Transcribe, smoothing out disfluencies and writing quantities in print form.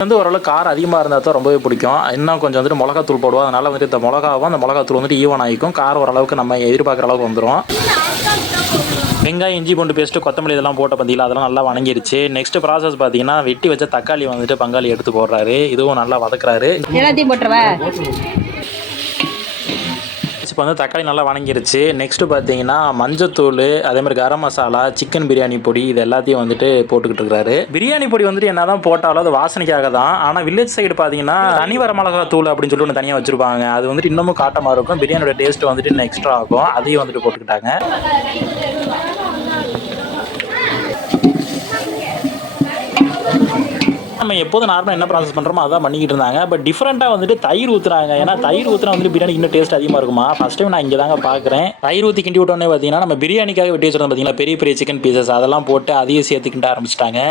வந்து ஓரளவு காரம் அதிகமாக இருந்தால் தான் ரொம்பவே பிடிக்கும். இன்னும் கொஞ்சம் வந்துட்டு மிளகாத்தூள் போடுவோம். அதனால் வந்துட்டு இந்த மிளகாவும் அந்த மிளகாத்தூள் வந்துட்டு ஈவன் ஆகிக்கும். காரம் ஓரளவுக்கு நம்ம எதிர்பார்க்குற அளவுக்கு வந்துடும். வெங்காயம், இஞ்சி பூண்டு பேஸ்ட்டு, கொத்தமல்லி இதெல்லாம் போட்ட பார்த்தீங்களா, அதெல்லாம் நல்லா வணங்கிருச்சு. நெக்ஸ்ட் ப்ராசஸ் பார்த்தீங்கன்னா வெட்டி வச்ச தக்காளி வந்துட்டு பங்காளி எடுத்து போடுறாரு. இதுவும் நல்லா வதக்குறாரு. எல்லாத்தையும் போட்டுருவா. இப்போ வந்து தக்காளி நல்லா வணங்கிருச்சு. நெக்ஸ்ட்டு பார்த்தீங்கன்னா மஞ்சத்தூள், அதே மாதிரி கரம் மசாலா, சிக்கன் பிரியாணி பொடி இது எல்லாத்தையும் வந்துட்டு போட்டுக்கிட்டு இருக்கிறாரு. பிரியாணி பொடி வந்துட்டு என்ன தான் போட்டாலும் அது வாசனைக்காக தான். ஆனால் வில்லேஜ் சைடு பார்த்தீங்கன்னா தனி வரமிளகா தூள் அப்படின்னு சொல்லிட்டு ஒன்று தனியாக வச்சுருப்பாங்க. அது வந்துட்டு இன்னமும் காட்டமாக இருக்கும். பிரியாணியோட டேஸ்ட் வந்துட்டு இன்னும் எக்ஸ்ட்ரா ஆகும். அதையும் வந்துட்டு போட்டுக்கிட்டாங்க. நம்ம எப்போது நார்மலாக என்ன ப்ராசஸ் பண்ணுறோமோ அதான் பண்ணிக்கிட்டு இருந்தாங்க. பட் டிஃப்ரெண்ட்டாக வந்துட்டு தயிர் ஊற்றுறாங்க. ஏன்னா தயிர் ஊற்றினா வந்துட்டு பிரியாணி இன்னும் டேஸ்ட் அதிகமாக இருக்குமா? ஃபஸ்ட் டைம் நான் இங்கே தாங்க பார்க்குறேன். தயிர் ஊற்றி கிண்டி விட்டோன்னே பார்த்தீங்கன்னா நம்ம பிரியாணிக்காக வெட்டி வச்சுருந்தோம் பார்த்தீங்கன்னா பெரிய பெரிய சிக்கன் பீசஸ் அதெல்லாம் போட்டு அதையும் சேர்த்துக்கிட்டு ஆரம்பிச்சிட்டாங்க.